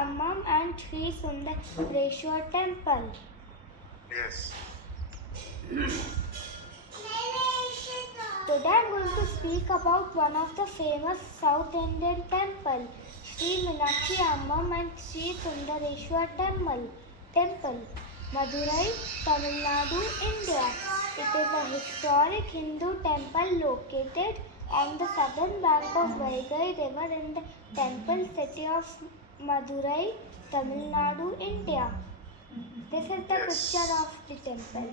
Ammam and Sri Sundareshwar temple. Yes. Today I am going to speak about one of the famous South Indian temples, Sri Meenakshi Ammam and Sri Sundareshwar temple, Madurai, Tamil Nadu, India. It is a historic Hindu temple located on the southern bank of Vaigai river in the temple city of Madurai, Tamil Nadu, India. This is the picture of the temple.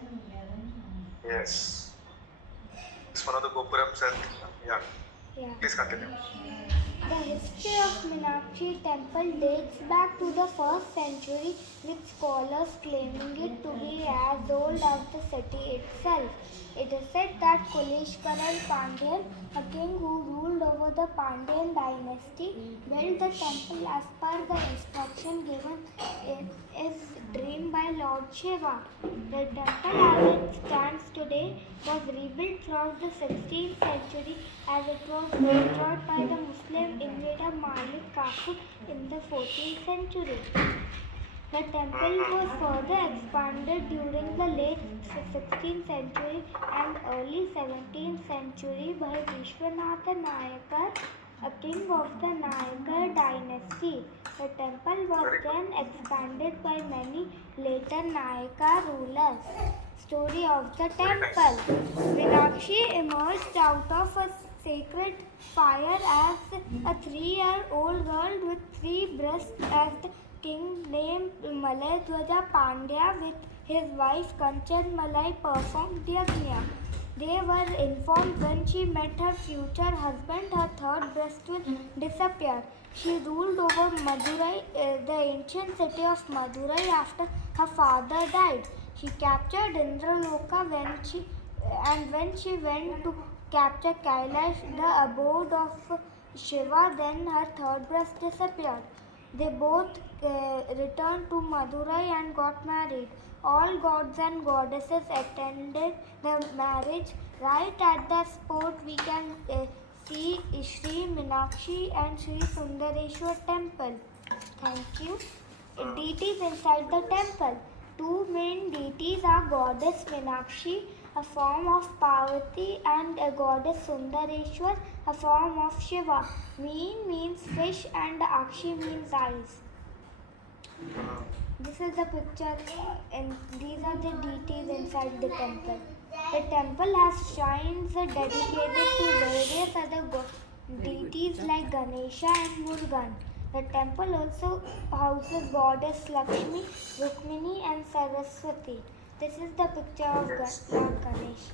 Yes. It's one of the Gopurams and yeah. Please continue. The history of Meenakshi temple dates back to the 1st century, with scholars claiming it to be as old as the city itself. It is said that Kulishkaral Pandyan, a king who ruled over the Pandyan dynasty, built the temple as per the instruction given in his dream by Lord Shiva. The temple as it stands today was rebuilt throughout the 16th century as it was destroyed by the Muslim invader Malik Kafur in the 14th century. The temple was further expanded during the late 16th century and early 17th century by Vishwanatha Nayakar, a king of the Nayakar dynasty. The temple was then expanded by many later Nayakar rulers. Story of the temple. Meenakshi emerged out of a sacred fire as a 3-year-old girl with 3 breasts as the king named Malay Dwaja Pandya with his wife Kanchan Malai performed Yajna. They were informed when she met her future husband, her 3rd breast will disappear. She ruled over Madurai, the ancient city of Madurai, after her father died. She captured Indraloka when she went to capture Kailash, the abode of Shiva, then her 3rd breast disappeared. They both returned to Madurai and got married. All gods and goddesses attended the marriage. Right at the spot we can see Sri Meenakshi and Sri Sundareshwar temple. Thank you. Deities inside the temple. 2 main deities are goddess Meenakshi, a form of Parvati, and a goddess Sundareshwar, a form of Shiva. Meen means fish and Akshi means eyes. This is the picture and these are the deities inside the temple. The temple has shrines dedicated to various other deities like Ganesha and Murugan. The temple also houses goddess Lakshmi, Rukmini and Saraswati. This is the picture of Lord Ganesh.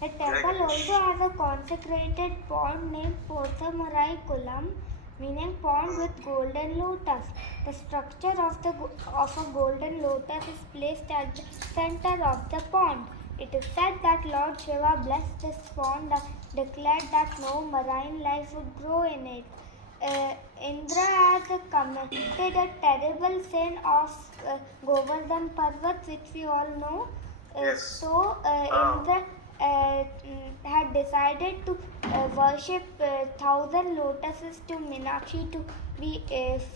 The temple also has a consecrated pond named Pothamarai Kulam, meaning pond with golden lotus. The structure of a golden lotus is placed at the center of the pond. It is said that Lord Shiva blessed this pond and declared that no marine life would grow in it. Indra had committed a terrible sin of Govardhan Parvat, which we all know. So Indra had decided to worship 1,000 lotuses to Meenakshi to be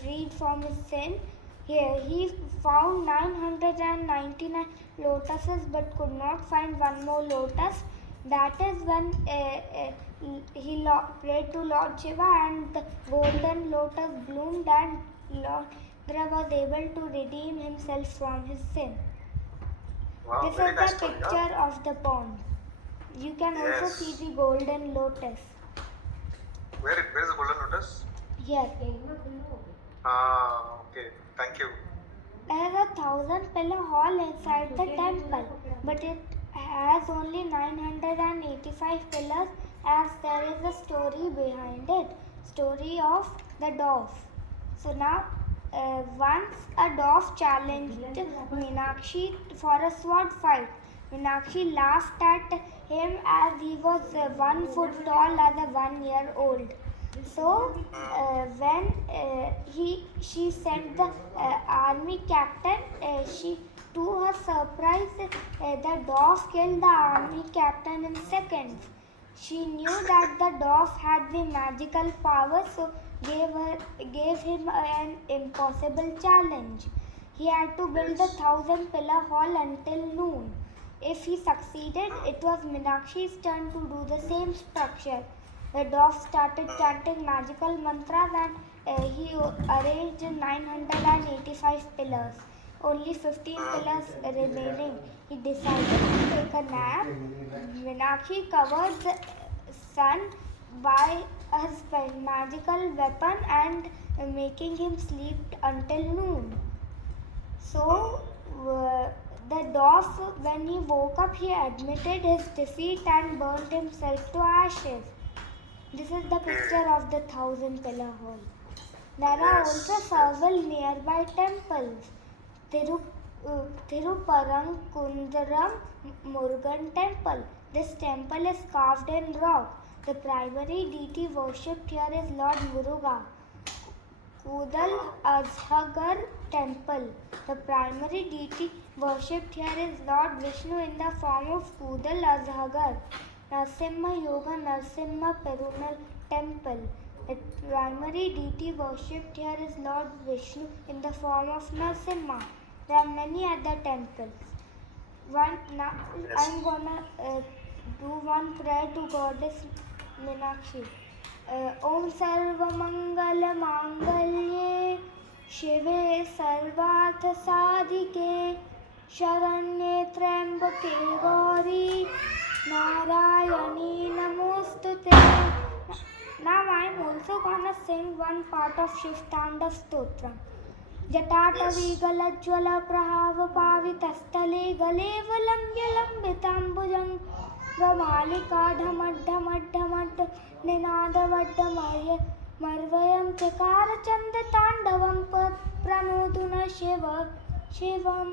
freed from his sin. He found 999 lotuses but could not find one more lotus. That is when he prayed to Lord Shiva and the golden lotus bloomed and Lord Indra was able to redeem himself from his sin. Wow, This very is nice the story, picture of the pond. You can also see the golden lotus. Where is the golden lotus? Here. Okay. Thank you. There is a 1,000-pillar hall inside the temple, but it has only 985 pillars as there is a story behind it. Story of the dwarf. So now, once a dwarf challenged Meenakshi for a sword fight. Meenakshi laughed at him as he was 1 foot tall as a 1-year-old. So when she sent the army captain, to her surprise, the dwarf killed the army captain in seconds. She knew that the dwarf had the magical power, so gave him an impossible challenge. He had to build the 1,000-pillar hall until noon. If he succeeded, it was Meenakshi's turn to do the same structure. The dwarf started chanting magical mantras and he arranged 985 pillars. Only 15 pillars remaining. He decided to take a nap. Meenakshi covered the sun by his magical weapon and making him sleep until noon. So, the dwarf, when he woke up, he admitted his defeat and burnt himself to ashes. This is the picture of the 1,000-pillar hall. There are also several nearby temples. Thiruparankundaram Murugan Temple. This temple is carved in rock. The primary deity worshipped here is Lord Muruga. Kudal Azhagar Temple. The primary deity worshipped here is Lord Vishnu in the form of Kudal Azhagar. Narasimha Yoga Narasimha Perumal Temple. The primary deity worshipped here is Lord Vishnu in the form of Narasimha. There are many other temples. I'm gonna do one prayer to Goddess Meenakshi. Om Sarva Mangala Mangalye Shive Sarvartha Sadhike Sharanye Trambake Gauri Narayani Namostute. Now I am also gonna sing one part of Shiftanda Stotram. जटाटवीगलज्ज्वल प्रहाव पावितस्थले गलेवलम्ब्य लम्बिताम्बुजं गमालिका ढमड्ढमड्ढमड्ढ निनादवड्ढमर्य मर्वयं चकार चन्दताण्डवं प्रणोदुन शिवम्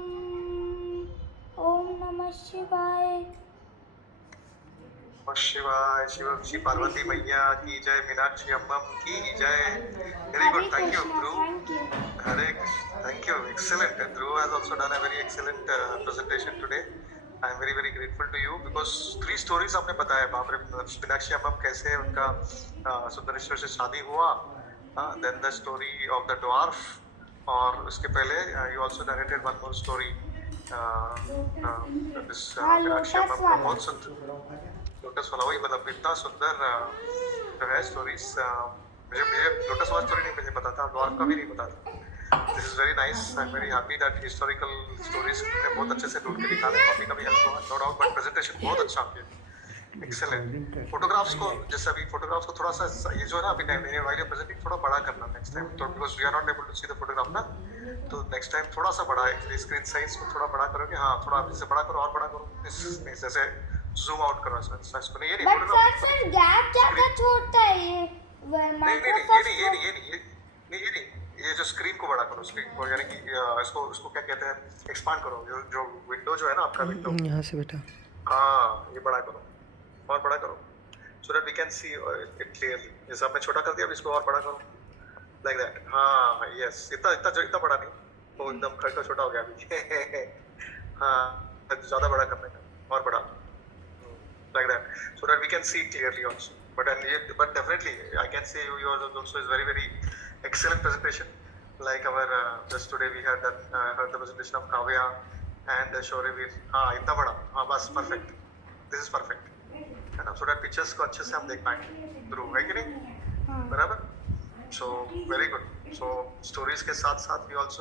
ॐ नमः शिवाय शिवाय शिव श्री पार्वती मैया की जय, मीनाक्षी अम्मा की जय. Very good, thank you, Dhruv. Thank you. Hare Krishna, thank you, excellent. Dhruv has also done a very excellent presentation today. I am very very grateful to you because 3 stories आपने बताया. बाप रे, मीनाक्षी अम्मा कैसे उनका सुंदरेश्वर से शादी हुआ, then the story of the dwarf, और उसके पहले you also narrated one more story. This Meenakshi अम्मा का बहुत सुंदर लोटस वाला, वही मतलब इतना सुंदर जो है स्टोरीज. मुझे लोटस वाला स्टोरी नहीं मुझे पता था, द्वार का भी नहीं पता था. This is very nice. I am very happy that historical stories ने बहुत अच्छे से ढूंढ के निकाले. कॉपी का भी हेल्प हुआ, नो डाउट, बट प्रेजेंटेशन बहुत अच्छा किया. एक्सेलेंट. फोटोग्राफ्स को, जैसे अभी फोटोग्राफ्स को थोड़ा सा ये जो है ना अभी नहीं वाइल प्रेजेंटिंग थोड़ा बड़ा करना नेक्स्ट टाइम, तो because we are not able to see the photograph ना, तो नेक्स्ट टाइम थोड़ा सा बड़ा एक्चुअली स्क्रीन साइज को थोड़ा बड़ा करोगे. हाँ, थोड़ा जैसे बड़ा करो और बड़ा करो, इस जैसे जूम आउट करो इसको. नहीं, ये नहीं, बट सर गैप ज्यादा छोटा है ये. नहीं, ये जो स्क्रीन को बड़ा करो, स्क्रीन को, यानी कि इसको क्या कहते हैं, एक्सपांड करो. जो विंडो जो है ना आपका विंडो, यहाँ से बेटा, हाँ, ये बड़ा करो और बड़ा करो, so that we can see it clearly. जैसे आपने छोटा कर दिया, अब इसको और बड़ा करो, लाइक दैट. हाँ, यस, इतना बड़ा नहीं, वो एकदम खड़का छोटा हो गया अभी. हाँ, ज़्यादा बड़ा करने का, और बड़ा, like that, so that we can see clearly also. But definitely I can say yours also is very very excellent presentation. Like our just today we had that heard the presentation of Kavya and Shauryveer. हाँ, इतना बड़ा, हाँ, बस perfect. This is perfect. है ना, so that pictures को अच्छे से हम देख पाएंगे. Dhruv, है कि नहीं? बराबर. So very good. So stories के साथ साथ we also